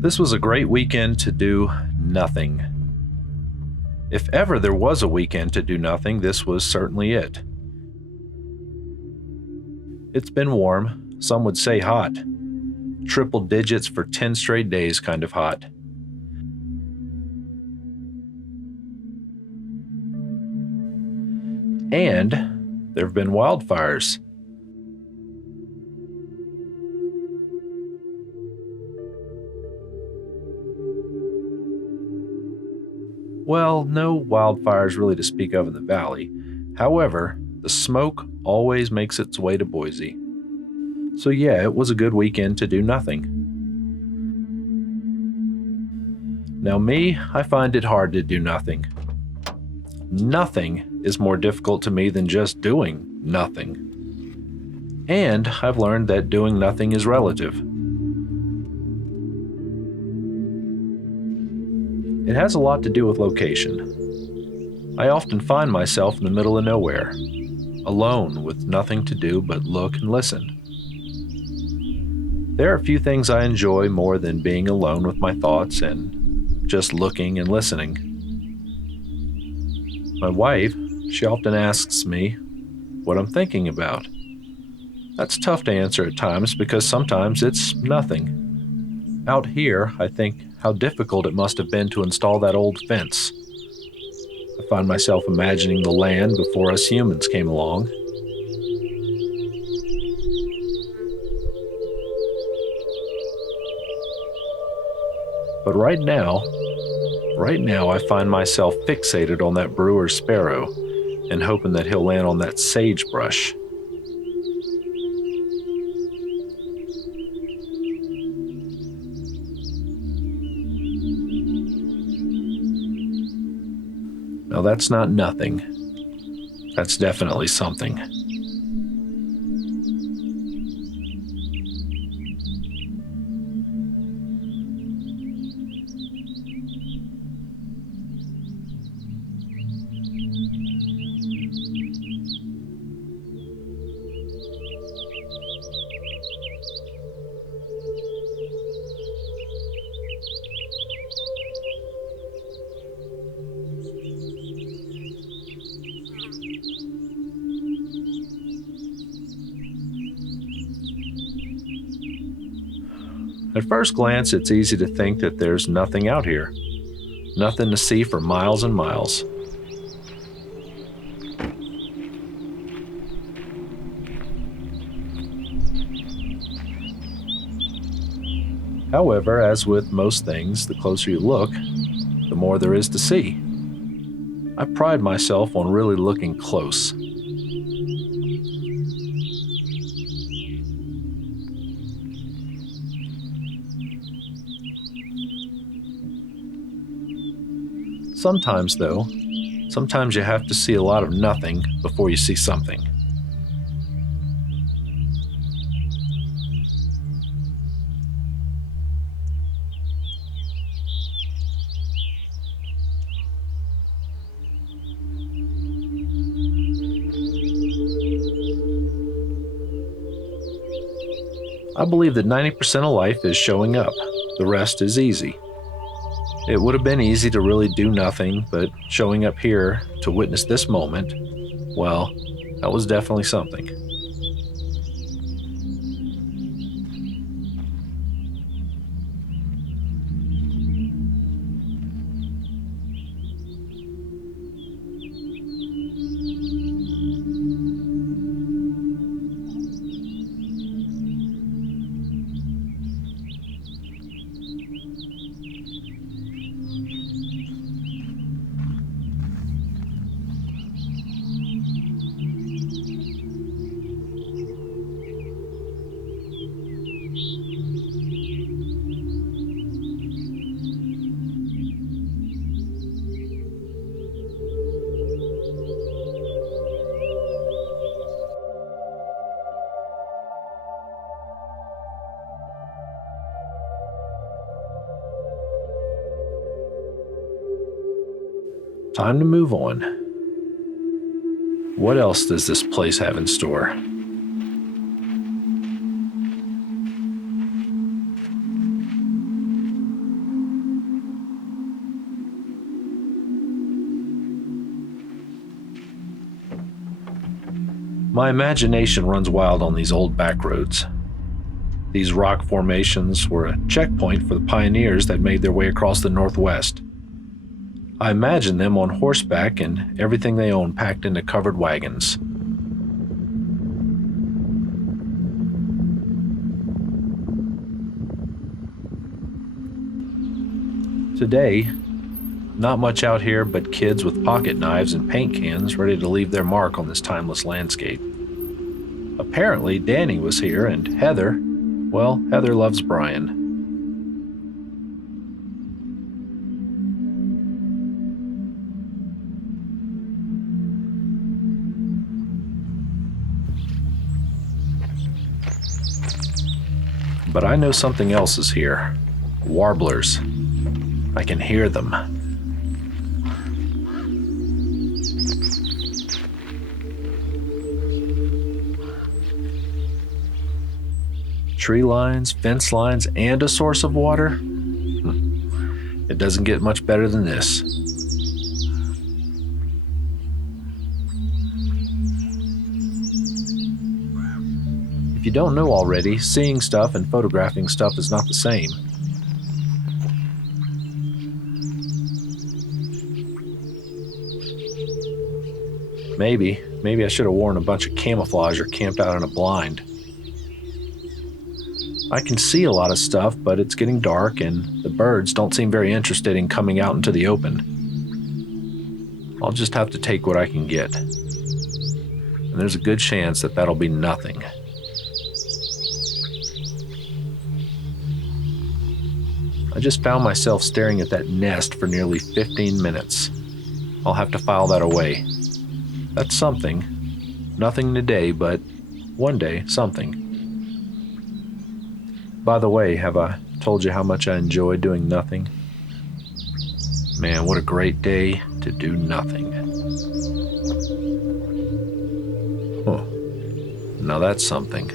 This was a great weekend to do nothing. If ever there was a weekend to do nothing, this was certainly it. It's been warm, some would say hot. Triple digits for 10 straight days kind of hot. And there have been wildfires. Well, no wildfires really to speak of in the valley. However, the smoke always makes its way to Boise. So yeah, it was a good weekend to do nothing. Now me, I find it hard to do nothing. Nothing is more difficult to me than just doing nothing. And I've learned that doing nothing is relative. It has a lot to do with location. I often find myself in the middle of nowhere, alone with nothing to do but look and listen. There are few things I enjoy more than being alone with my thoughts and just looking and listening. My wife, she often asks me what I'm thinking about. That's tough to answer at times because sometimes it's nothing. Out here, I think how difficult it must have been to install that old fence. I find myself imagining the land before us humans came along. But right now, I find myself fixated on that brewer's sparrow and hoping that he'll land on that sagebrush. Now that's not nothing. That's definitely something. At first glance, it's easy to think that there's nothing out here. Nothing to see for miles and miles. However, as with most things, the closer you look, the more there is to see. I pride myself on really looking close. Sometimes you have to see a lot of nothing before you see something. I believe that 90% of life is showing up. The rest is easy. It would have been easy to really do nothing, but showing up here to witness this moment, well, that was definitely something. Time to move on. What else does this place have in store? My imagination runs wild on these old back roads. These rock formations were a checkpoint for the pioneers that made their way across the Northwest. I imagine them on horseback and everything they own packed into covered wagons. Today, not much out here but kids with pocket knives and paint cans ready to leave their mark on this timeless landscape. Apparently, Danny was here, and Heather, well, Heather loves Brian. But I know something else is here. Warblers. I can hear them. Tree lines, fence lines, and a source of water? It doesn't get much better than this. If you don't know already, seeing stuff and photographing stuff is not the same. Maybe I should have worn a bunch of camouflage or camped out in a blind. I can see a lot of stuff, but it's getting dark and the birds don't seem very interested in coming out into the open. I'll just have to take what I can get. And there's a good chance that that'll be nothing. I just found myself staring at that nest for nearly 15 minutes. I'll have to file that away. That's something. Nothing today, but one day, something. By the way, have I told you how much I enjoy doing nothing? Man, what a great day to do nothing. Now that's something.